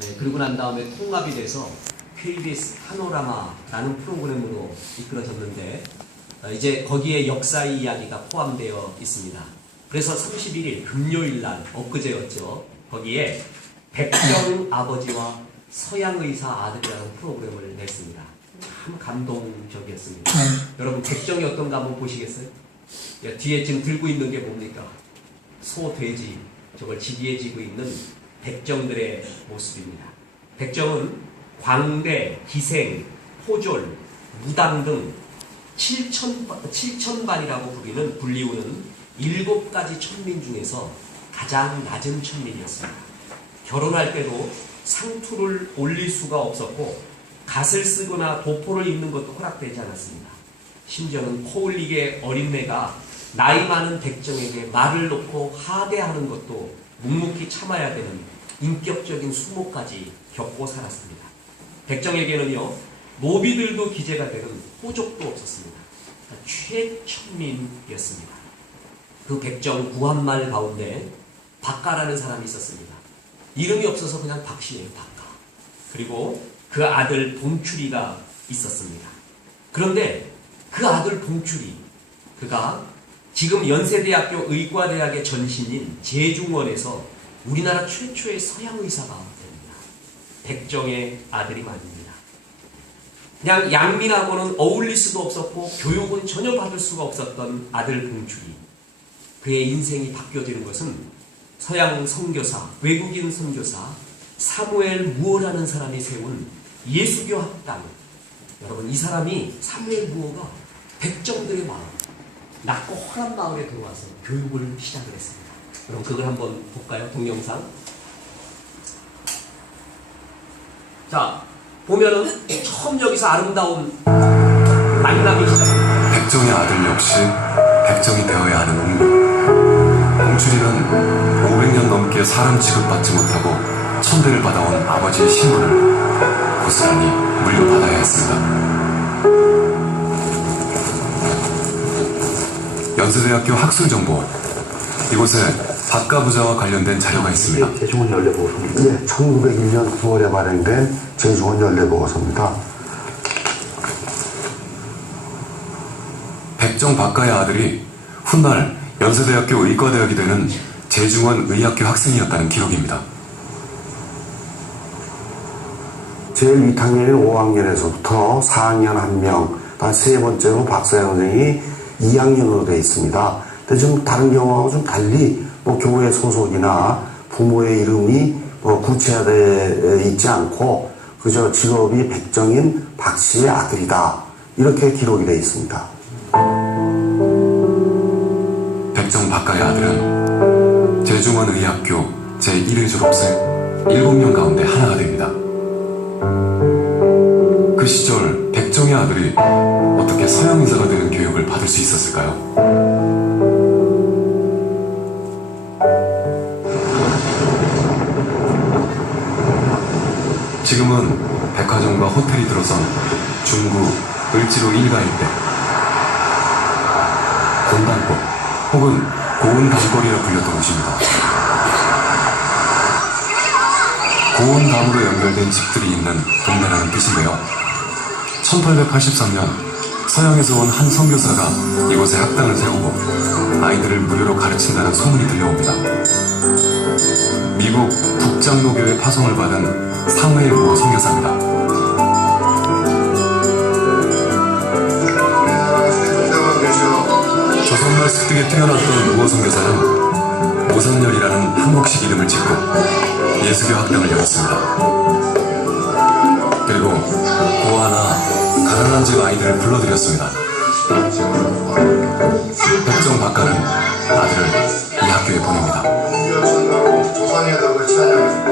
네, 그리고 난 다음에 통합이 돼서 KBS 파노라마라는 프로그램으로 이끌어졌는데 이제 거기에 역사의 이야기가 포함되어 있습니다. 그래서 31일 금요일 날 엊그제였죠. 거기에 백정 아버지와 서양 의사 아들이라는 프로그램을 냈습니다. 참 감동적이었습니다. 여러분 백정이 어떤가 한번 보시겠어요? 뒤에 지금 들고 있는 게 뭡니까? 소, 돼지 저걸 지기에 지고 있는 백정들의 모습입니다. 백정은 광대, 기생, 포졸, 무당 등 7천반이라고 불리우는 7가지 천민 중에서 가장 낮은 천민이었습니다. 결혼할 때도 상투를 올릴 수가 없었고 갓을 쓰거나 도포를 입는 것도 허락되지 않았습니다. 심지어는 코흘리게 어린애가 나이 많은 백정에게 말을 놓고 하대하는 것도 묵묵히 참아야 되는 인격적인 수모까지 겪고 살았습니다. 백정에게는요, 노비들도 기재가 되는 호족도 없었습니다. 최천민이었습니다. 그 백정 구한말 가운데 박가라는 사람이 있었습니다. 이름이 없어서 그냥 박씨예요, 박가. 그리고 그 아들 봉출이가 있었습니다. 그런데 그 아들 봉출이, 그가 지금 연세대학교 의과대학의 전신인 제중원에서 우리나라 최초의 서양 의사가 됩니다. 백정의 아들이 말입니다. 그냥 양민하고는 어울릴 수도 없었고 교육은 전혀 받을 수가 없었던 아들 봉출이, 그의 인생이 바뀌어지는 것은 서양 선교사, 외국인 선교사 사무엘 무어라는 사람이 세운 예수교 학당. 여러분, 이 사람이 사무엘 무어가 백정들의 마을, 낮고 헐한 마을에 들어와서 교육을 시작을 했습니다. 그럼 그걸 한번 볼까요? 동영상. 자, 보면은 처음 여기서 아름다운 만남이 시작합니다. 백정의 아들 역시 백정이 되어야 하는 운명. 봉출이는 500년 넘게 사람 취급받지 못하고 천대를 받아온 아버지의 신분을 고스란히 물려받아야 했습니다. 연세대학교 학술정보, 이곳에 박가 부자와 관련된 자료가 있습니다. 제중원 연례보고서입니다. 네, 1901년 9월에 발행된 제중원 연례보고서입니다. 백정 박가의 아들이 훗날 연세대학교 의과대학이 되는 제중원 의학교 학생이었다는 기록입니다. 제일 2학년인 5학년에서부터 4학년 1명, 세 번째로 박사의 선생이 2학년으로 되어 있습니다. 근데 좀 다른 경우하고 좀 달리 교회 소속이나 부모의 이름이 구체화되어 있지 않고 그저 직업이 백정인 박씨의 아들이다, 이렇게 기록이 되어 있습니다. 백정 박가의 아들은 제중원 의학교 제1회 졸업생 7명 가운데 하나가 됩니다. 그 시절 백정의 아들이 어떻게 서양 의사가 되는 교육을 받을 수 있었을까요? 지금은 백화점과 호텔이 들어선 중구 을지로 일가일 때 곤단골 혹은 고운 담거리라 불렸던 곳입니다. 고운 담으로 연결된 집들이 있는 동네라는 뜻인데요. 1883년 서양에서 온 한 선교사가 이곳에 학당을 세우고 아이들을 무료로 가르친다는 소문이 들려옵니다. 미국 북장로교회 파송을 받은 사무엘 무어 선교사입니다. 조선말 습득에 뛰어났던 무어 선교사는 오선열이라는 한국식 이름을 짓고 예수교 학당을 열었습니다. 그리고 고아나 가난한 집 아이들을 불러들였습니다. 백정 박가는 아들을 이 학교에 보냅니다.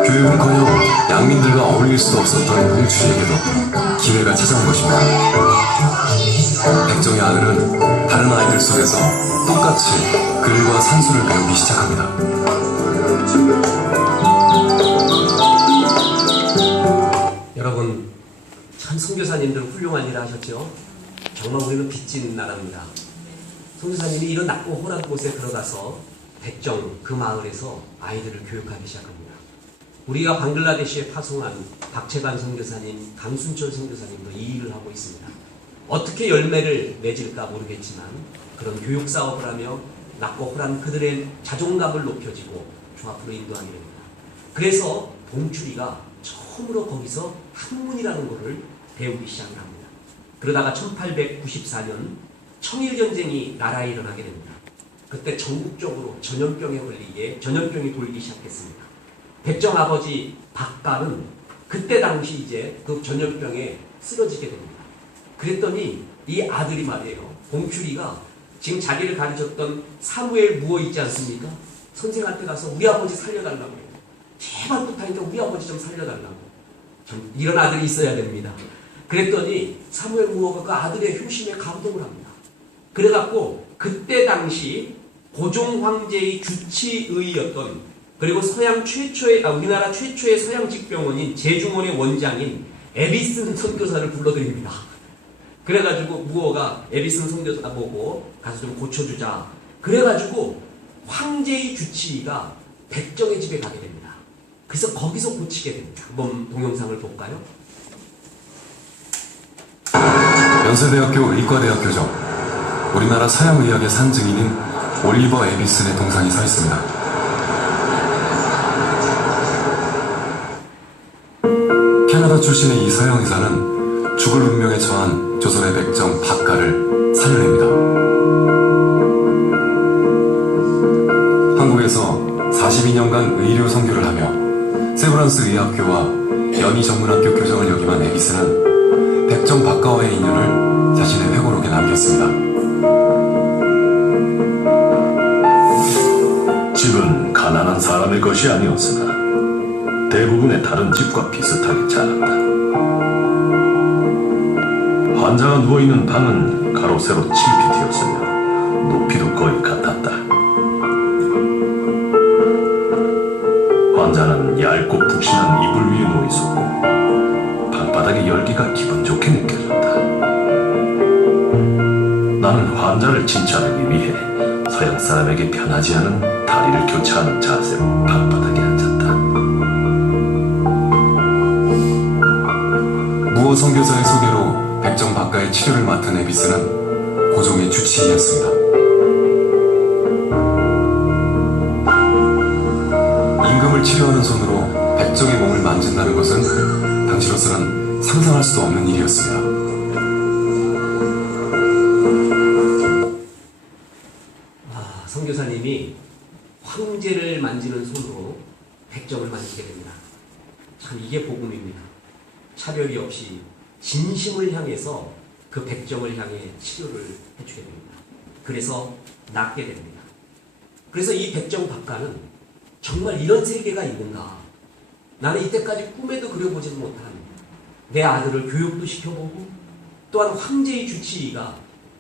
교육은커녕 양민들과 어울릴 수도 없었던 봉출이에게도 기회가 찾아온 것입니다. 백정의 아들은 다른 아이들 속에서 똑같이 글과 산수를 배우기 시작합니다. 여러분, 참 선교사님들 훌륭한 일을 하셨죠? 정말 우리는 빚진 나라입니다. 선교사님이 이런 낮고 홀한 곳에 들어가서 백정 그 마을에서 아이들을 교육하기 시작합니다. 우리가 방글라데시에 파송한 박채관 선교사님, 강순철 선교사님도 이 일을 하고 있습니다. 어떻게 열매를 맺을까 모르겠지만 그런 교육 사업을 하며 낮고 호란 그들의 자존감을 높여지고 주 앞으로 인도하게 됩니다. 그래서 봉출이가 처음으로 거기서 학문이라는 것을 배우기 시작을 합니다. 그러다가 1894년 청일전쟁이 나라에 일어나게 됩니다. 그때 전국적으로 전염병이 돌기 시작했습니다. 백정 아버지 박가는 그때 당시 이제 그 전염병에 쓰러지게 됩니다. 그랬더니 이 아들이 말이에요. 봉출이가 지금 자기를 가르쳤던 사무엘 무어 있지 않습니까? 선생한테 가서 우리 아버지 살려달라고 해요. 제발 부탁이니까 우리 아버지 좀 살려달라고. 좀 이런 아들이 있어야 됩니다. 그랬더니 사무엘 무어가 그 아들의 효심에 감동을 합니다. 그래갖고 그때 당시 고종 황제의 주치의였던 그리고 우리나라 최초의 서양 직병원인 제중원의 원장인 에비슨 선교사를 불러드립니다. 그래가지고 무어가 에비슨 선교사 보고 가서 좀 고쳐주자. 그래가지고 황제의 주치의가 백정의 집에 가게 됩니다. 그래서 거기서 고치게 됩니다. 한번 동영상을 볼까요? 연세대학교 의과대학교죠. 우리나라 서양의학의 산증인인 올리버 에비슨의 동상이 서 있습니다. 캐나다 출신의 이 서양 의사는 죽을 운명에 처한 조선의 백정 박가를 살려냅니다. 한국에서 42년간 의료 선교를 하며 세브란스 의학교와 연희 전문학교 교장을 역임한 에비슨은 백정 박가와의 인연을 자신의 회고록에 남겼습니다. 집은 가난한 사람의 것이 아니었으나 대부분의 다른 집과 비슷하게 자랐다. 환자가 누워있는 방은 가로 세로 7피트였으며 높이도 거의 같았다. 환자는 얇고 푹신한 이불 위에 누워있었고 방바닥의 열기가 기분 좋게 느껴졌다. 나는 환자를 진찰하기 위해 서양 사람에게 편하지 않은 다리를 교차하는 자세로 방바닥에 앉았다. 무어 선교사의 소개로 백정 박가의 치료를 맡은 에비스는 고종의 주치의였습니다. 임금을 치료하는 손으로 백정의 몸을 만진다는 것은 당시로서는 상상할 수도 없는 일이었습니다. 선교사님이 황제를 만지는 손으로 백정을 만지게 됩니다. 참 이게 복음입니다. 차별이 없이 진심을 향해서 그 백정을 향해 치료를 해주게 됩니다. 그래서 낫게 됩니다. 그래서 이 백정 박가는 정말 이런 세계가 있는가? 나는 이때까지 꿈에도 그려보지는 못한 내 아들을 교육도 시켜보고 또한 황제의 주치의가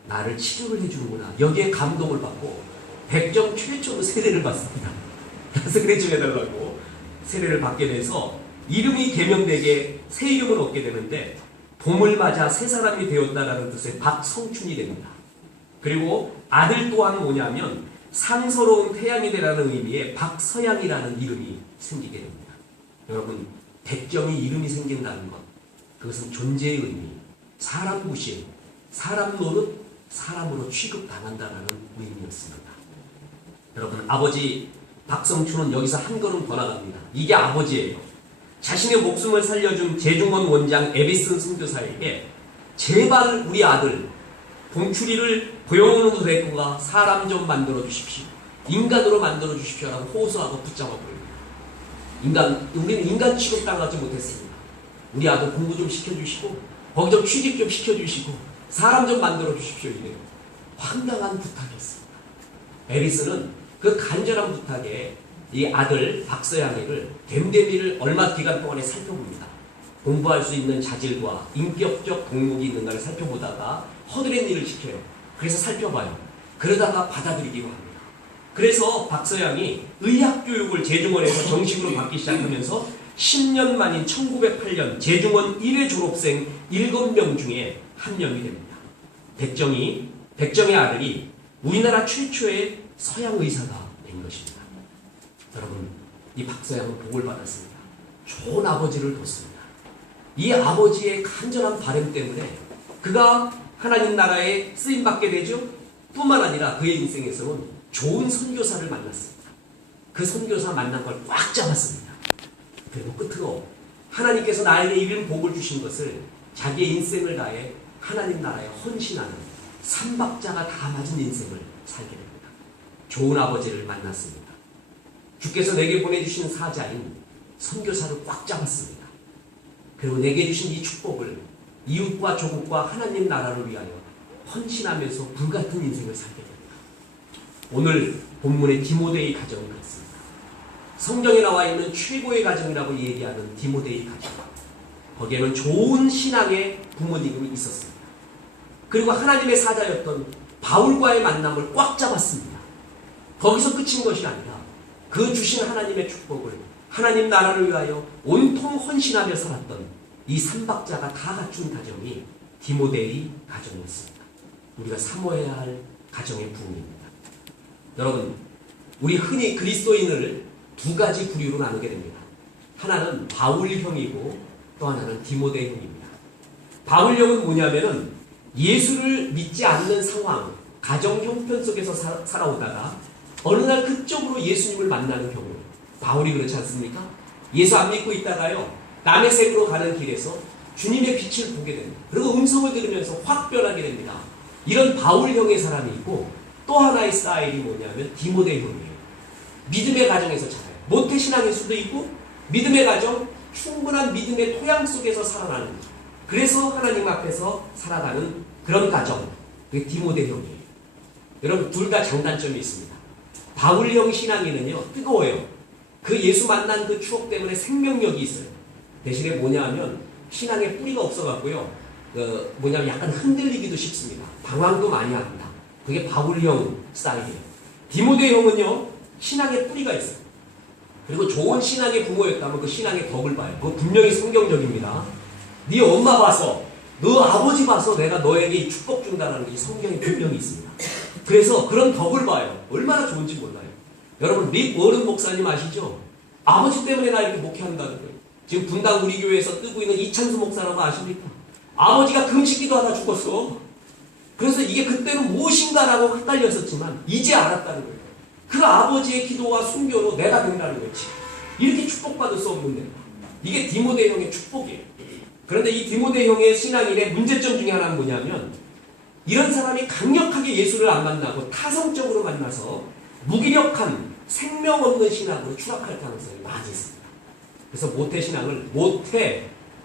나를 치료를 해주는구나. 여기에 감동을 받고 백정 최초로 세례를 받습니다. 세례 좀 해달라고 세례를 받게 돼서 이름이 개명되게 새 이름을 얻게 되는데 봄을 맞아 새 사람이 되었다라는 뜻의 박성춘이 됩니다. 그리고 아들 또한 뭐냐면 상서로운 태양이 되라는 의미의 박서양이라는 이름이 생기게 됩니다. 여러분, 백정이 이름이 생긴다는 것, 그것은 존재의 의미, 사람 무시, 사람 노릇, 사람으로 취급당한다는 의미였습니다. 여러분, 아버지 박성춘은 여기서 한 걸음 더 나갑니다. 이게 아버지예요. 자신의 목숨을 살려준 제중원 원장 에비슨 선교사에게 제발 우리 아들 봉출이를 고용으로 데리고 가 사람 좀 만들어 주십시오. 인간으로 만들어 주십시오라고 호소하고 붙잡아 버립니다. 우리는 인간 취급당하지 못했습니다. 우리 아들 공부 좀 시켜주시고 거기 좀 취직 좀 시켜주시고 사람 좀 만들어 주십시오. 이래요. 황당한 부탁이었습니다. 에비슨은 그 간절한 부탁에 이 아들 박서양이를 됨됨이를 얼마 기간 동안에 살펴봅니다. 공부할 수 있는 자질과 인격적 덕목이 있는가를 살펴보다가 허드렛 일을 시켜요. 그래서 살펴봐요. 그러다가 받아들이기로 합니다. 그래서 박서양이 의학교육을 제중원에서 정식으로 받기 시작하면서 10년 만인 1908년 제중원 1회 졸업생 7명 중에 한 명이 됩니다. 백정의 아들이 우리나라 최초의 서양 의사가 된 것입니다. 여러분, 이 박서양은 복을 받았습니다. 좋은 아버지를 뒀습니다. 이 아버지의 간절한 바람 때문에 그가 하나님 나라에 쓰임받게 되죠. 뿐만 아니라 그의 인생에서는 좋은 선교사를 만났습니다. 그 선교사 만난 걸 꽉 잡았습니다. 그리고 끝으로 하나님께서 나에게 이런 복을 주신 것을 자기의 인생을 다해 하나님 나라에 헌신하는 삼박자가 다 맞은 인생을 살게 됩니다. 좋은 아버지를 만났습니다. 주께서 내게 보내주신 사자인 선교사를 꽉 잡았습니다. 그리고 내게 주신 이 축복을 이웃과 조국과 하나님 나라를 위하여 헌신하면서 불같은 인생을 살게 됩니다. 오늘 본문의 디모데의 가정은 그렇습니다. 성경에 나와 있는 최고의 가정이라고 얘기하는 디모데의 가정. 거기에는 좋은 신앙의 부모님이 있었습니다. 그리고 하나님의 사자였던 바울과의 만남을 꽉 잡았습니다. 거기서 끝인 것이 아니라 그 주신 하나님의 축복을 하나님 나라를 위하여 온통 헌신하며 살았던 이 삼박자가 다 갖춘 가정이 디모데의 가정이었습니다. 우리가 사모해야 할 가정의 부흥입니다. 여러분, 우리 흔히 그리스도인을 두 가지 부류로 나누게 됩니다. 하나는 바울형이고 또 하나는 디모데형입니다. 바울형은 뭐냐면은 예수를 믿지 않는 상황, 가정 형편 속에서 살아오다가 어느 날 극적으로 예수님을 만나는 경우, 바울이 그렇지 않습니까? 예수 안 믿고 있다가요, 남의 색으로 가는 길에서 주님의 빛을 보게 됩니다. 그리고 음성을 들으면서 확 변하게 됩니다. 이런 바울형의 사람이 있고 또 하나의 스타일이 뭐냐면 디모데형이에요. 믿음의 가정에서 자라요. 모태신앙일 수도 있고 믿음의 가정, 충분한 믿음의 토양 속에서 살아나는, 그래서 하나님 앞에서 살아가는 그런 가정, 그게 디모데형이에요. 여러분, 둘 다 장단점이 있습니다. 바울형 신앙인은요, 뜨거워요. 그 예수 만난 그 추억 때문에 생명력이 있어요. 대신에 뭐냐 하면 신앙에 뿌리가 없어갖고요, 뭐냐면 약간 흔들리기도 쉽습니다. 방황도 많이 합니다. 그게 바울형 스타일이에요. 디모데형은요, 신앙에 뿌리가 있어요. 그리고 좋은 신앙의 부모였다면 그 신앙의 덕을 봐요. 그거 분명히 성경적입니다. 네 엄마 봐서, 너 아버지 봐서 내가 너에게 이 축복 준다는 게 성경에 분명히 있습니다. 그래서 그런 덕을 봐요. 얼마나 좋은지 몰라요. 여러분, 릭 워런 목사님 아시죠? 아버지 때문에 나 이렇게 목회한다는 거예요. 지금 분당 우리 교회에서 뜨고 있는 이찬수 목사라고 아십니까? 아버지가 금식기도 하다 죽었어. 그래서 이게 그때는 무엇인가라고 헷갈렸었지만 이제 알았다는 거예요. 그 아버지의 기도와 순교로 내가 된다는 거지. 이렇게 축복받을 수 없는데, 이게 디모데형의 축복이에요. 그런데 이 디모데형의 신앙인의 문제점 중에 하나는 뭐냐면, 이런 사람이 강력하게 예수를 안 만나고 타성적으로 만나서 무기력한 생명 없는 신앙으로 추락할 가능성이 많이 있습니다. 그래서 모태신앙을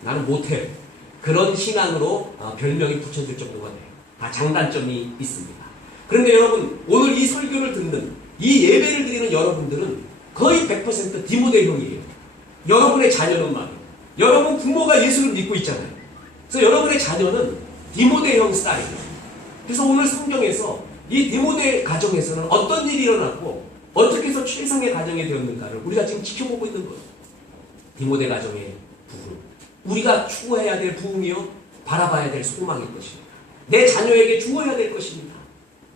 나는 못해, 그런 신앙으로 별명이 붙여질 정도가 돼요. 다 장단점이 있습니다. 그런데 여러분, 오늘 이 설교를 듣는, 이 예배를 드리는 여러분들은 거의 100% 디모데형이에요. 여러분의 자녀는 말이에요. 여러분 부모가 예수를 믿고 있잖아요. 그래서 여러분의 자녀는 디모데형 스타일이에요. 그래서 오늘 성경에서 이 디모데 가정에서는 어떤 일이 일어났고 어떻게 해서 최상의 가정이 되었는가를 우리가 지금 지켜보고 있는 거예요. 디모데 가정의 부흥, 우리가 추구해야 될 부흥이요, 바라봐야 될 소망일 것입니다. 내 자녀에게 주어야 될 것입니다.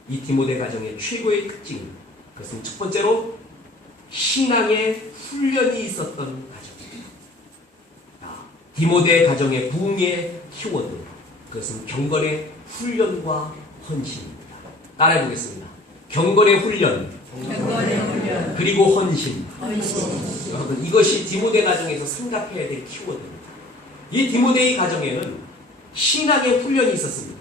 이 디모데 가정의 최고의 특징, 그것은 첫 번째로 신앙의 훈련이 있었던 가정입니다. 디모데 가정의 부흥의 키워드, 그것은 경건의 훈련과 헌신입니다. 따라해 보겠습니다. 경건의 훈련, 그리고 헌신. 여러분, 이것이 디모데 가정에서 생각해야 될 키워드입니다. 이 디모데의 가정에는 신앙의 훈련이 있었습니다.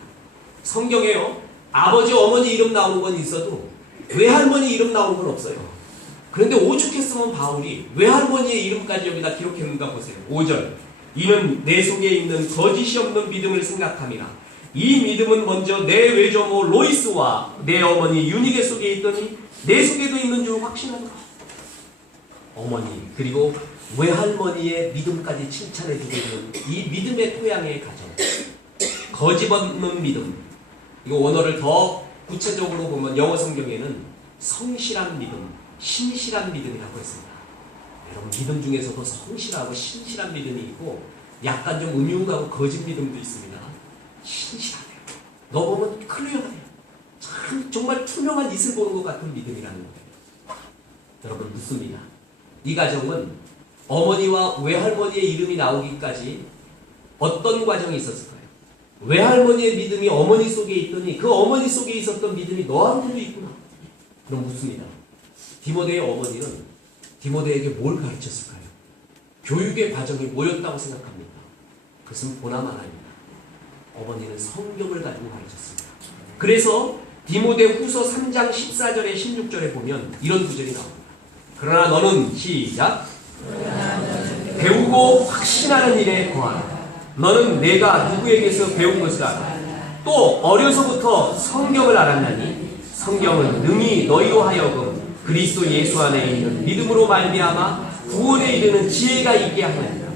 성경에요, 아버지 어머니 이름 나오는 건 있어도 외할머니 이름 나오는 건 없어요. 그런데 오죽했으면 바울이 외할머니의 이름까지 여기다 기록했는가 보세요. 5절, 이는 내 속에 있는 거짓이 없는 믿음을 생각함이라. 이 믿음은 먼저 내 외조모 로이스와 내 어머니 유니게 속에 있더니 내 속에도 있는 줄 확신한다. 어머니 그리고 외할머니의 믿음까지 칭찬해주고 있는 이 믿음의 토양의 가정, 거짓 없는 믿음. 이거 원어를 더 구체적으로 보면 영어 성경에는 성실한 믿음, 신실한 믿음이라고 했습니다. 여러분, 믿음 중에서도 성실하고 신실한 믿음이 있고 약간 좀 음흉하고 거짓 믿음도 있습니다. 신실하대요. 너 보면 클리어해요. 참 정말 투명한 이슬 보는 것 같은 믿음이라는 거예요. 여러분, 묻습니다. 이 가정은 어머니와 외할머니의 이름이 나오기까지 어떤 과정이 있었을까요? 외할머니의 믿음이 어머니 속에 있더니 그 어머니 속에 있었던 믿음이 너한테도 있구나. 그럼 묻습니다. 디모데의 어머니는 디모데에게 뭘 가르쳤을까요? 교육의 과정이 뭐였다고 생각합니까? 그것은 보나마 하나입니다. 어머니는 성경을 가지고 가르쳤습니다. 그래서 디모데 후서 3장 14절에 16절에 보면 이런 구절이 나옵니다. 그러나 너는 시작 배우고 확신하는 일에 거하라. 너는 내가 누구에게서 배운 것을 알아. 또 어려서부터 성경을 알았나니 성경은 능히 너희로 하여금 그리스도 예수 안에 있는 믿음으로 말미암아 구원에 이르는 지혜가 있게 하느니라.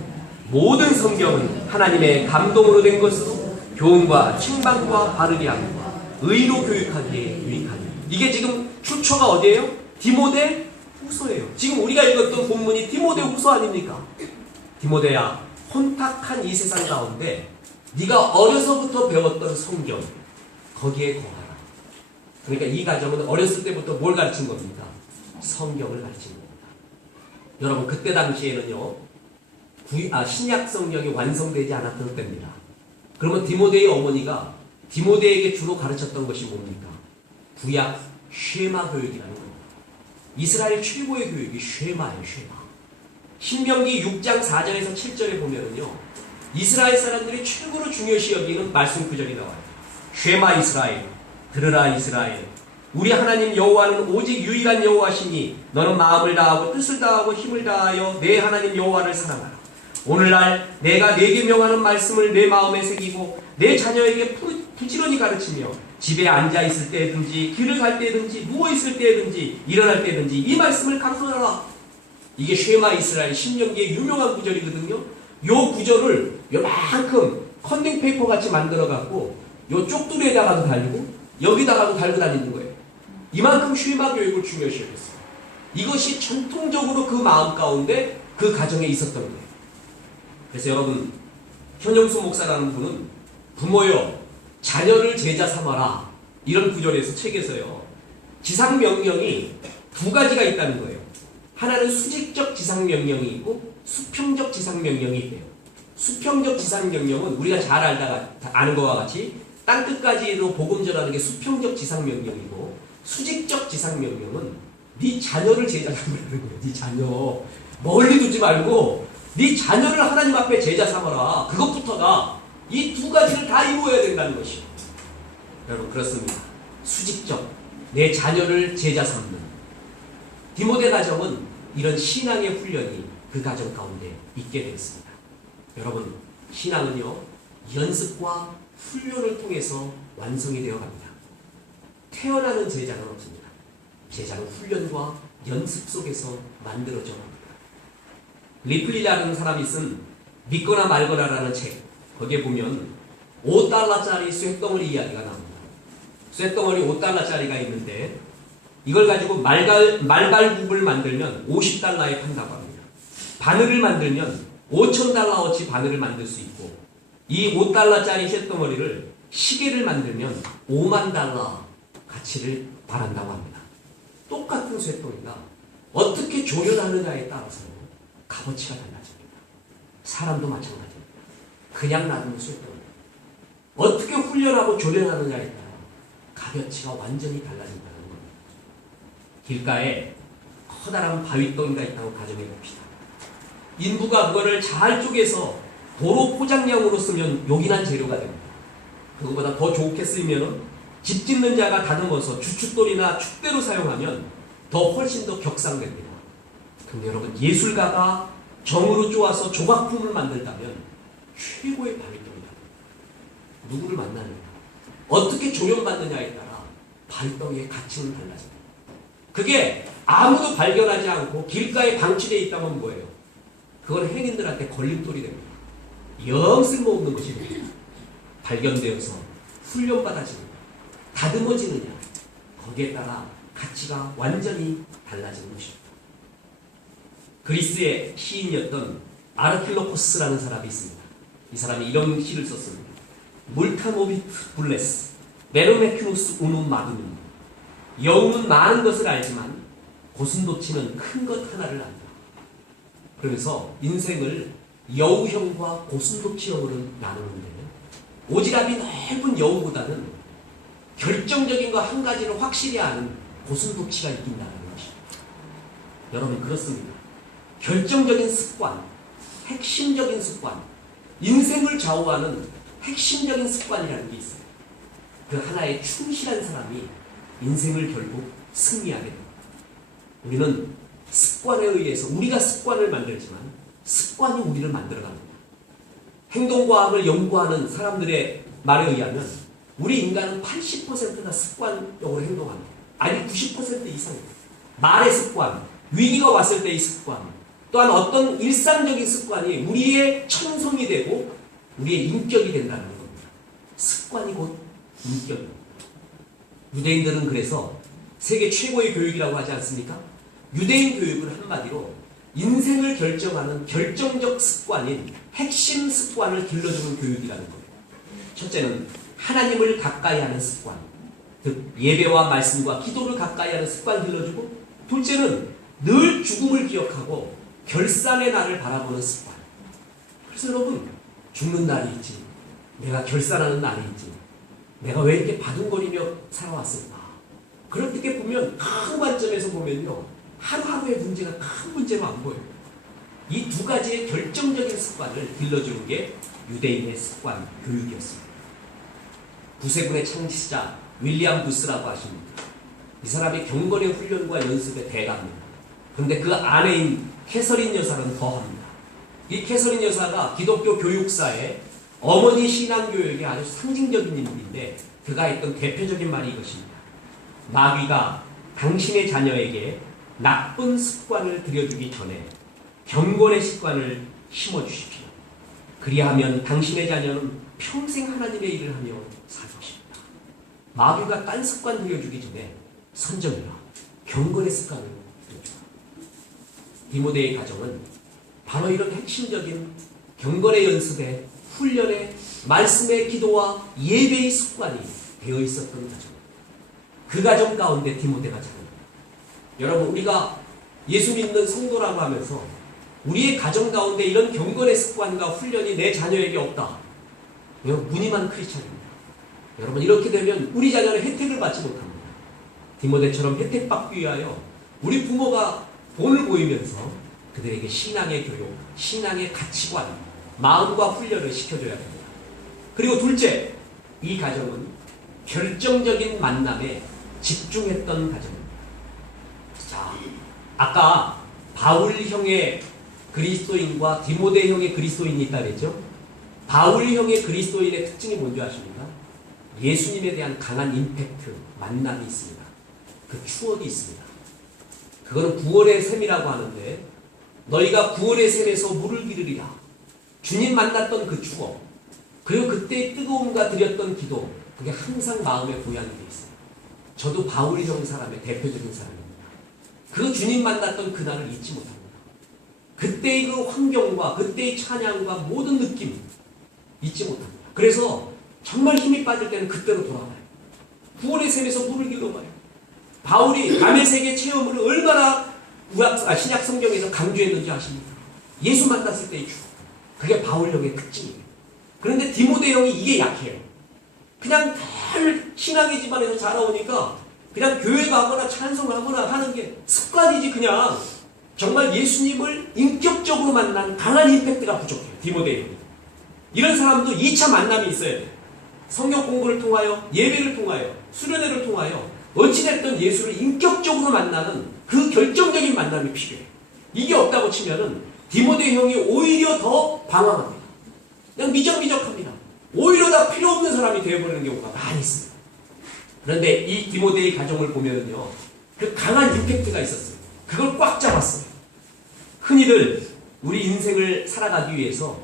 모든 성경은 하나님의 감동으로 된 것으로 교훈과 책망과 바르게 하고 의로 교육하기에 유익하니. 이게 지금 출처가 어디예요? 디모데 후서예요. 지금 우리가 읽었던 본문이 디모데 후서 아닙니까? 디모데야, 혼탁한 이 세상 가운데 네가 어려서부터 배웠던 성경 거기에 거하라. 그러니까 이 가정은 어렸을 때부터 뭘 가르친 겁니까? 성경을 가르친 겁니다. 여러분 그때 당시에는요 신약 성경이 완성되지 않았던 때입니다. 그러면 디모데의 어머니가 디모데에게 주로 가르쳤던 것이 뭡니까? 구약 쉐마 교육이라는 겁니다. 이스라엘 최고의 교육이 쉐마예요. 쉐마. 신명기 6장 4절에서 7절에 보면은요 이스라엘 사람들이 최고로 중요시 여기는 말씀 구절이 나와요. 쉐마 이스라엘, 들으라 이스라엘, 우리 하나님 여호와는 오직 유일한 여호와시니 너는 마음을 다하고 뜻을 다하고 힘을 다하여 내 하나님 여호와를 사랑하라. 오늘날 내가 내게 명하는 말씀을 내 마음에 새기고 내 자녀에게 부지런히 가르치며 집에 앉아있을 때든지 길을 갈 때든지 누워있을 때든지 일어날 때든지 이 말씀을 강론하라. 이게 쉐마 이스라엘 신명기의 유명한 구절이거든요. 요 구절을 요만큼 컨닝 페이퍼 같이 만들어 갖고 요 쪽두리에다가도 달리고 여기다가도 달고 다니는 거예요. 이만큼 쉐마 교육을 중요시 여겼어요. 이것이 전통적으로 그 마음 가운데 그 가정에 있었던 거예요. 그래서 여러분 현영수 목사라는 분은 부모여 자녀를 제자 삼아라 이런 구절에서 책에서요 지상명령이 두 가지가 있다는 거예요. 하나는 수직적 지상명령이 있고 수평적 지상명령이 있대요. 수평적 지상명령은 우리가 잘 아는 것과 같이 땅끝까지도 복음 전하는 게 수평적 지상명령이고 수직적 지상명령은 네 자녀를 제자 삼으라는 거예요. 네 자녀 멀리 두지 말고 네 자녀를 하나님 앞에 제자 삼아라. 그것부터가 이 두 가지를 다 이루어야 된다는 것이에요. 여러분 그렇습니다. 수직적 내 자녀를 제자 삼는 디모데 가정은 이런 신앙의 훈련이 그 가정 가운데 있게 되었습니다. 여러분 신앙은요 연습과 훈련을 통해서 완성이 되어 갑니다. 태어나는 제자는 없습니다. 제자는 훈련과 연습 속에서 만들어져 갑니다. 리플리라는 사람이 쓴 믿거나 말거나라는 책 거기에 보면 5달러짜리 쇳덩어리 이야기가 나옵니다. 쇳덩어리 5달러짜리가 있는데 이걸 가지고 말발굽을 만들면 50달러에 판다고 합니다. 바늘을 만들면 5,000달러어치 바늘을 만들 수 있고 이 5달러짜리 쇳덩어리를 시계를 만들면 5만 달러 가치를 바란다고 합니다. 똑같은 쇳덩이가 어떻게 조련하느냐에 따라서 값어치가 달라집니다. 사람도 마찬가지입니다. 그냥 놔두면 쇳덩이 어떻게 훈련하고 조련하느냐에 따라 값어치가 완전히 달라진다는 겁니다. 길가에 커다란 바위덩이가 있다고 가정해 봅시다. 인부가 그거를 잘 쪼개서 도로 포장량으로 쓰면 요긴한 재료가 됩니다. 그거보다 더 좋게 쓰면 집 짓는 자가 다듬어서 주춧돌이나 축대로 사용하면 더 훨씬 더 격상됩니다. 근데 여러분 예술가가 정으로 쪼아서 조각품을 만들다면 최고의 바위덩이다. 누구를 만나느냐 어떻게 조련받느냐에 따라 바위덩이의 가치는 달라집니다. 그게 아무도 발견하지 않고 길가에 방치되어 있다면 뭐예요? 그건 행인들한테 걸림돌이 됩니다. 영 쓸모없는 것입니다. 발견되어서 훈련받아지느냐 다듬어지느냐 거기에 따라 가치가 완전히 달라지는 것입니다. 그리스의 시인이었던 아르킬로코스라는 사람이 있습니다. 이 사람이 이런 시를 썼습니다. 물타모비트 블레스 메로메큐누스 우눔 마그눔 여우는 많은 것을 알지만 고슴도치는 큰 것 하나를 안다. 그러면서 인생을 여우형과 고슴도치형으로 나누는데 오지랖이 넓은 여우보다는 결정적인 거 한 가지를 확실히 아는 고슴도치가 이긴다는 것입니다. 여러분 그렇습니다. 결정적인 습관, 핵심적인 습관, 인생을 좌우하는 핵심적인 습관이라는 게 있어요. 그 하나에 충실한 사람이 인생을 결국 승리하게 됩니다. 우리는 습관에 의해서 우리가 습관을 만들지만 습관이 우리를 만들어갑니다. 행동과학을 연구하는 사람들의 말에 의하면 우리 인간은 80%가 습관적으로 행동합니다. 아니 90% 이상입니다. 말의 습관, 위기가 왔을 때의 습관, 또한 어떤 일상적인 습관이 우리의 천성이 되고 우리의 인격이 된다는 겁니다. 습관이 곧 인격입니다. 유대인들은 그래서 세계 최고의 교육이라고 하지 않습니까? 유대인 교육은 한마디로 인생을 결정하는 결정적 습관인 핵심 습관을 길러주는 교육이라는 거예요. 첫째는 하나님을 가까이 하는 습관, 즉 예배와 말씀과 기도를 가까이 하는 습관 길러주고, 둘째는 늘 죽음을 기억하고 결산의 날을 바라보는 습관. 그래서 여러분, 죽는 날이 있지, 내가 결산하는 날이 있지, 내가 왜 이렇게 바둥거리며 살아왔을까? 그렇게 보면 큰 관점에서 보면요, 하루하루의 문제가 큰 문제로 안 보여요. 이 두 가지의 결정적인 습관을 길러주는 게 유대인의 습관 교육이었습니다. 구세군의 창시자 윌리엄 부스라고 하십니다. 이 사람이 경건의 훈련과 연습에 대가입니다. 그런데 그 아내인 캐서린 여사는 더합니다. 이 캐서린 여사가 기독교 교육사에 어머니 신앙교육의 아주 상징적인 인물인데 그가 했던 대표적인 말이 이것입니다. 마귀가 당신의 자녀에게 나쁜 습관을 들여주기 전에 경건의 습관을 심어주십시오. 그리하면 당신의 자녀는 평생 하나님의 일을 하며 살 것입니다. 마귀가 딴 습관 들여주기 전에 선정이라 경건의 습관을 들여주라. 디모데의 가정은 바로 이런 핵심적인 경건의 연습에 훈련에 말씀의 기도와 예배의 습관이 되어 있었던 가정입니다. 그 가정 가운데 디모데가 자랍니다. 여러분, 우리가 예수 믿는 성도라고 하면서 우리의 가정 가운데 이런 경건의 습관과 훈련이 내 자녀에게 없다. 무늬만 크리스찬입니다. 여러분, 이렇게 되면 우리 자녀는 혜택을 받지 못합니다. 디모데처럼 혜택받기 위하여 우리 부모가 본을 보이면서 그들에게 신앙의 교육, 신앙의 가치관, 마음과 훈련을 시켜줘야 됩니다. 그리고 둘째, 이 가정은 결정적인 만남에 집중했던 가정입니다. 자, 아까 바울형의 그리스도인과 디모데형의 그리스도인이 있다 그랬죠? 바울형의 그리스도인의 특징이 뭔지 아십니까? 예수님에 대한 강한 임팩트, 만남이 있습니다. 그 추억이 있습니다. 그거는 구원의 셈이라고 하는데 너희가 구원의 셈에서 물을 기르리라. 주님 만났던 그 추억, 그리고 그때의 뜨거움과 드렸던 기도, 그게 항상 마음에 고양이 되어 있어요. 저도 바울형 사람의 대표적인 사람입니다. 그 주님 만났던 그날을 잊지 못합니다. 그때의 그 환경과 그때의 찬양과 모든 느낌 잊지 못합니다. 그래서 정말 힘이 빠질 때는 그때로 돌아가요. 구원의 셈에서 물을 길러봐요. 바울이 밤의 세계 체험을 얼마나 신약 성경에서 강조했는지 아십니까? 예수 만났을 때의 추억. 그게 바울형의 특징이에요. 그런데 디모데형이 이게 약해요. 그냥 늘 신앙의 집안에서 자라오니까 그냥 교회 가거나 찬송하거나 하는 게 습관이지, 그냥 정말 예수님을 인격적으로 만난 강한 임팩트가 부족해요. 디모데형이. 이런 사람도 2차 만남이 있어야 돼요. 성경 공부를 통하여, 예배를 통하여, 수련회를 통하여 어찌됐든 예수를 인격적으로 만나는 그 결정적인 만남이 필요해요. 이게 없다고 치면은 디모데형이 오히려 더 방황합니다. 그냥 미적미적합니다. 오히려 다 필요 없는 사람이 되어버리는 경우가 많이 있습니다. 그런데 이 디모데의 가정을 보면요, 그 강한 임팩트가 있었어요. 그걸 꽉 잡았어요. 흔히들 우리 인생을 살아가기 위해서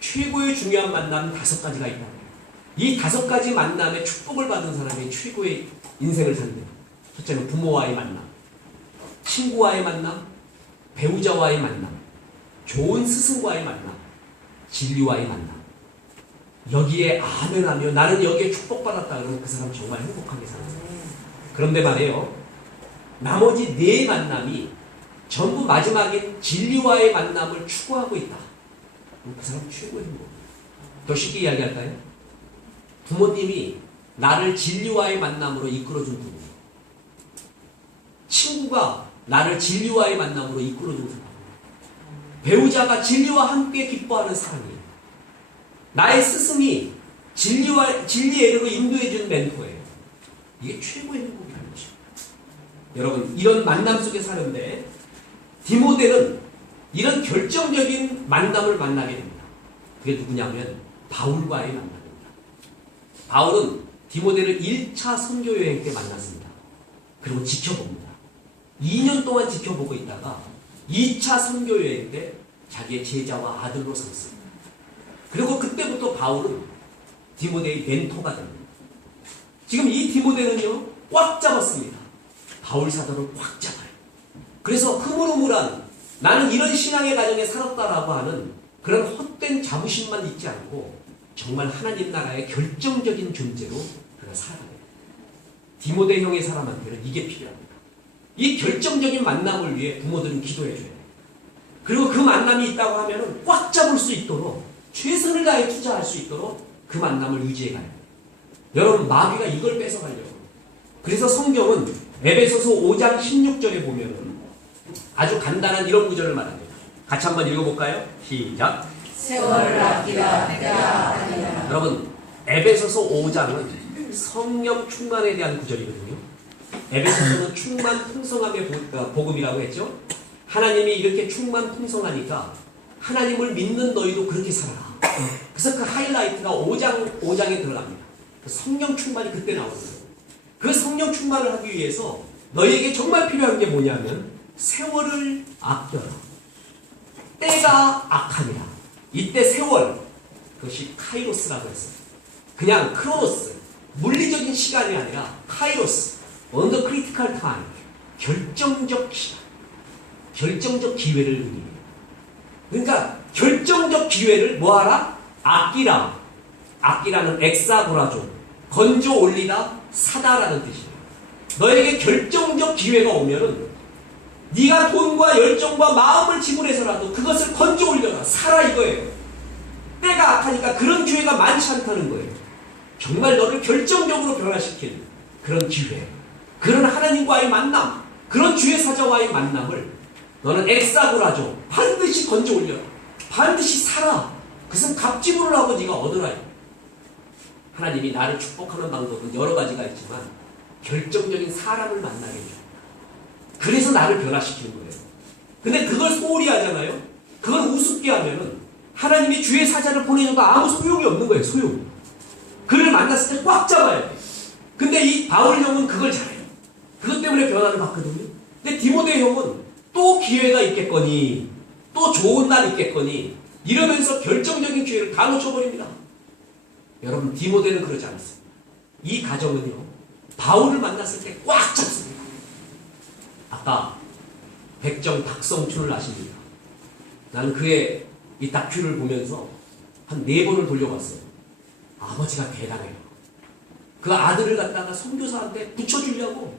최고의 중요한 만남 5가지가 있다. 이 5가지 만남에 축복을 받은 사람이 최고의 인생을 산다. 첫째는 부모와의 만남, 친구와의 만남, 배우자와의 만남, 좋은 스승과의 만남, 진리와의 만남. 여기에 아멘하며 나는 여기에 축복받았다 그러면 그 사람 정말 행복하게 살아요. 그런데 말이에요, 나머지 4 만남이 전부 마지막인 진리와의 만남을 추구하고 있다. 그 사람 최고의 행복. 더 쉽게 이야기할까요? 부모님이 나를 진리와의 만남으로 이끌어준 부모. 친구가 나를 진리와의 만남으로 이끌어준 사람. 배우자가 진리와 함께 기뻐하는 사람이. 나의 스승이 진리에 이르러 인도해주는 멘토예요. 이게 최고의 행복이라는 것입니다. 여러분, 이런 만남 속에 사는데 디모데는 이런 결정적인 만남을 만나게 됩니다. 그게 누구냐면 바울과의 만남입니다. 바울은 디모데를 1차 선교 여행 때 만났습니다. 그리고 지켜봅니다. 2년 동안 지켜보고 있다가 2차 선교 여행 때 자기의 제자와 아들로 삼습니다. 그리고 그때부터 바울은 디모데의 멘토가 됩니다. 지금 이 디모데는요, 꽉 잡았습니다. 바울 사도를 꽉 잡아요. 그래서 흐물흐물한 나는 이런 신앙의 가정에 살았다라고 하는 그런 헛된 자부심만 있지 않고 정말 하나님 나라의 결정적인 존재로 그가 살아가요. 디모데 형의 사람한테는 이게 필요합니다. 이 결정적인 만남을 위해 부모들은 기도해 줘야 돼요. 그리고 그 만남이 있다고 하면 꽉 잡을 수 있도록 최선을 다해 투자할 수 있도록 그 만남을 유지해 가야 돼요. 여러분, 마귀가 이걸 뺏어가려고. 그래서 성경은 에베소서 5장 16절에 보면은 아주 간단한 이런 구절을 말합니다. 같이 한번 읽어볼까요? 시작. 세월을 아끼라 때가 아니라. 여러분, 에베소서 5장은 성령 충만에 대한 구절이거든요. 에베소서는 충만 풍성함의 복음이라고 했죠. 하나님이 이렇게 충만 풍성하니까 하나님을 믿는 너희도 그렇게 살아라. 그래서 그 하이라이트가 5장에 들어갑니다. 그 성령 충만이 그때 나오거든요. 그 성령 충만을 하기 위해서 너희에게 정말 필요한 게 뭐냐면 세월을 아껴라. 때가 악하니라. 이때 세월, 그것이 카이로스라고 했어요. 그냥 크로노스, 물리적인 시간이 아니라 카이로스, on the critical time, 결정적 시간, 결정적 기회를 의미해요. 그러니까 결정적 기회를 뭐하라? 아끼라. 아끼라는 엑사고라죠. 건져 올리다, 사다라는 뜻이에요. 너에게 결정적 기회가 오면은 네가 돈과 열정과 마음을 지불해서라도 그것을 건져 올려라. 사라 이거예요. 때가 악하니까 그런 기회가 많지 않다는 거예요. 정말 너를 결정적으로 변화시킬 그런 기회, 그런 하나님과의 만남, 그런 주의 사자와의 만남을 너는 엑사고라죠. 반드시 건져 올려라. 반드시 사라. 그것은 갑지불을 하고 네가 얻으라. 하나님이 나를 축복하는 방법은 여러 가지가 있지만 결정적인 사람을 만나게 해줘. 그래서 나를 변화시키는 거예요. 근데 그걸 소홀히 하잖아요. 그걸 우습게 하면은 하나님이 주의 사자를 보내줘도 아무 소용이 없는 거예요. 소용. 그를 만났을 때 꽉 잡아야 돼. 근데 이 바울 형은 그걸 잘해요. 그것 때문에 변화를 받거든요. 근데 디모데 형은 또 기회가 있겠거니, 또 좋은 날 있겠거니 이러면서 결정적인 기회를 다 놓쳐버립니다. 여러분, 디모데는 그러지 않았습니다. 이 가정은요, 바울을 만났을 때 꽉 잡습니다. 아까 백정 박성춘을 아십니까? 나는 그의 이 다큐를 보면서 한 4번을 돌려봤어요. 아버지가 대단해요. 그 아들을 갖다가 선교사한테 붙여주려고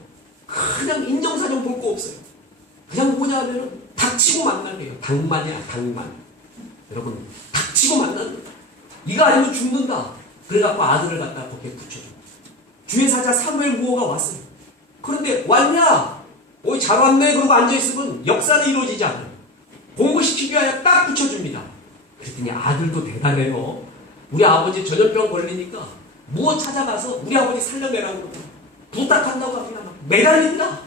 그냥 인정사정 볼 거 없어요. 그냥 뭐냐 하면은 닥치고 만나래요. 당만이야, 당만. 여러분, 닥치고 만나는 거야. 이거 아니면 죽는다. 그래갖고 아들을 갖다가 거기에 붙여줘. 주의 사자 사무엘 무호가 왔어요. 그런데 왔냐? 어이, 잘 왔네. 그러고 앉아있으면 역사는 이루어지지 않아요. 공부시키기 위하여 딱 붙여줍니다. 그랬더니 아들도 대단해요. 우리 아버지 전염병 걸리니까 무호 찾아가서 우리 아버지 살려내라고 그러고 부탁한다고 하면 막 매달립니다.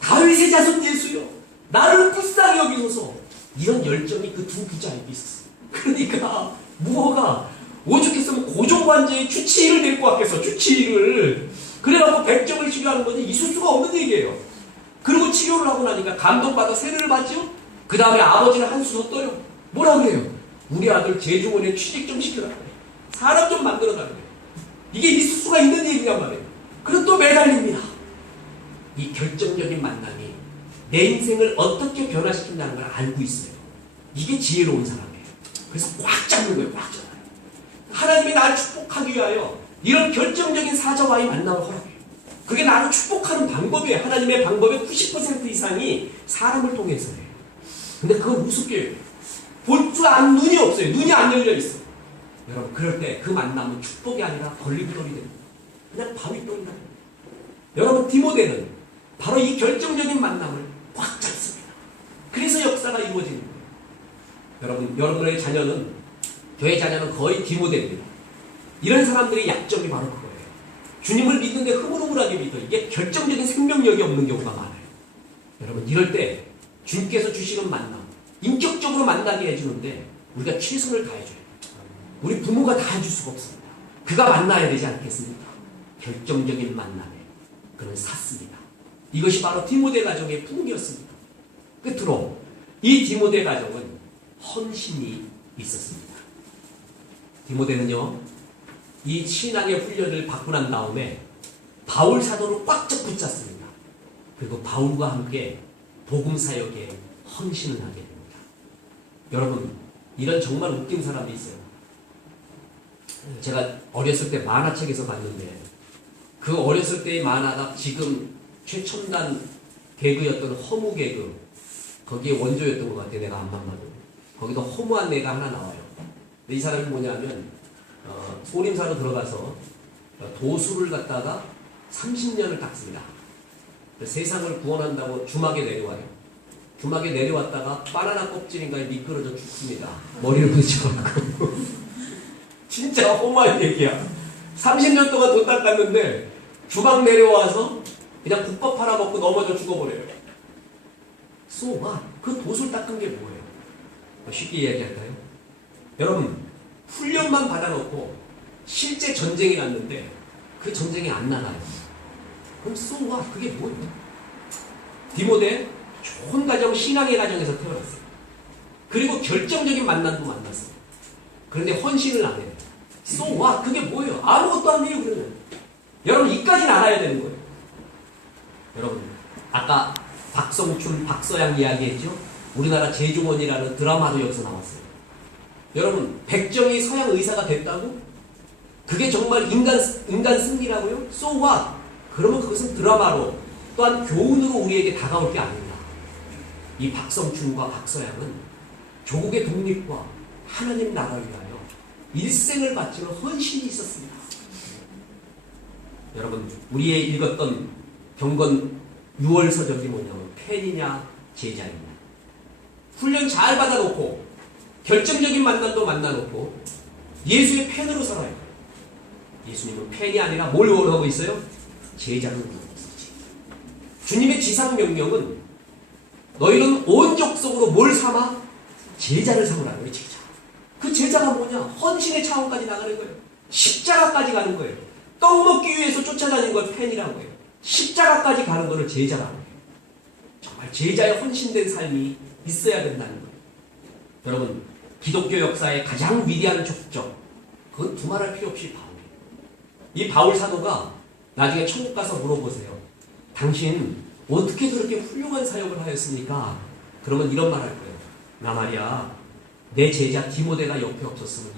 다윗의 자손 예수요, 나를 불쌍히 여기소서. 이런 열정이 그 두 부자에게 있었어요. 그러니까 무호가 오죽했으면 고종관제의 주치의를 데리고 왔겠어. 주치의를. 그래갖고 백정을 치료하는 거지 있을 수가 없는 얘기예요. 그리고 치료를 하고 나니까 감동받아 세례를 받죠. 그 다음에 아버지는 한수 더 떠요. 뭐라 그래요? 우리 아들 제주원에 취직 좀 시켜달래. 사람 좀 만들어달래. 이게 있을 수가 있는 얘기란 말이에요. 그리고 또 매달립니다. 이 결정적인 만남이 내 인생을 어떻게 변화시킨다는 걸 알고 있어요. 이게 지혜로운 사람이에요. 그래서 꽉 잡는 거예요. 꽉 잡아요. 하나님이 나를 축복하기 위하여 이런 결정적인 사자와의 만남을 허락해요. 그게 나를 축복하는 방법이에요. 하나님의 방법의 90% 이상이 사람을 통해서 해요. 근데 그건 우습게 볼 줄 아는 눈이 없어요. 눈이 안 열려 있어. 여러분, 그럴 때 그 만남은 축복이 아니라 걸림돌이 됩니다. 그냥 바위돌이다. 여러분, 디모데는 바로 이 결정적인 만남을 꽉 잡습니다. 그래서 역사가 이루어지는 거예요. 여러분, 여러분의 자녀는, 교회 자녀는 거의 디모데입니다. 이런 사람들의 약점이 바로 그거예요. 주님을 믿는데 흐물흐물하게 믿어. 이게 결정적인 생명력이 없는 경우가 많아요. 여러분, 이럴 때 주님께서 주시는 만남, 인격적으로 만나게 해주는데 우리가 최선을 다해줘야 돼요. 우리 부모가 다 해줄 수가 없습니다. 그가 만나야 되지 않겠습니까? 결정적인 만남에 그는 샀습니다. 이것이 바로 디모데 가정의 풍기였습니다. 끝으로 이 디모데 가정은 헌신이 있었습니다. 디모데는요, 이 신앙의 훈련을 받고 난 다음에 바울 사도를 꽉 붙잡습니다. 그리고 바울과 함께 복음 사역에 헌신을 하게 됩니다. 여러분, 이런 정말 웃긴 사람이 있어요. 제가 어렸을 때 만화책에서 봤는데 그 어렸을 때의 만화가 지금 최첨단 개그였던 허무 개그, 거기에 원조였던 것 같아요. 내가 안만 봐도. 거기도 허무한 애가 하나 나와요. 근데 이 사람이 뭐냐면 소림사로 들어가서 도수를 갖다가 30년을 닦습니다. 세상을 구원한다고 주막에 내려와요. 주막에 내려왔다가 바나나 껍질인가에 미끄러져 죽습니다. 머리를 부딪혀갖고. 진짜 허무한 얘기야. 30년 동안 돈 닦았는데 주막 내려와서 그냥 국밥 하나 먹고 넘어져 죽어버려요. So what? 그 도술 닦은 게 뭐예요? 쉽게 이야기할까요? 여러분, 훈련만 받아놓고 실제 전쟁에 갔는데 그 전쟁에 안 나가요. 그럼 so what? 그게 뭐예요? 디모데 좋은 가정, 신앙의 가정에서 태어났어요. 그리고 결정적인 만남도 만났어요. 그런데 헌신을 안 해요. So what? 그게 뭐예요? 아무것도 안 해요, 그러면. 여러분, 이까지는 알아야 되는 거예요. 여러분, 아까 박성춘, 박서양 이야기했죠? 우리나라 제주원이라는 드라마도 여기서 나왔어요. 여러분, 백정이 서양 의사가 됐다고? 그게 정말 인간 승리라고요? So what? 그러면 그것은 드라마로 또한 교훈으로 우리에게 다가올 게 아닙니다. 이 박성춘과 박서양은 조국의 독립과 하나님 나라를 위하여 일생을 바치는 헌신이 있었습니다. 여러분, 우리의 읽었던 경건 6월 서적이 뭐냐면 팬이냐 제자이냐. 훈련 잘 받아놓고 결정적인 만남도 만나놓고 예수의 팬으로 살아요. 예수님은 팬이 아니라 뭘 원하고 있어요? 제자를 원하고 있어요. 주님의 지상명령은 너희는 온 족속으로 뭘 삼아? 제자를 삼으라. 우리 제자. 그 제자가 뭐냐? 헌신의 차원까지 나가는 거예요. 십자가까지 가는 거예요. 떡 먹기 위해서 쫓아다니는 걸 팬이라고 해요. 십자가까지 가는 거를 제자라고 해요. 정말 제자의 헌신된 삶이 있어야 된다는 거예요. 여러분, 기독교 역사의 가장 위대한 족적, 그건 두말할 필요 없이 바울이에요. 이 바울 사도가 나중에 천국 가서 물어보세요. 당신 어떻게 그렇게 훌륭한 사역을 하였습니까? 그러면 이런 말 할 거예요. 나 말이야, 내 제자 디모데가 옆에 없었으면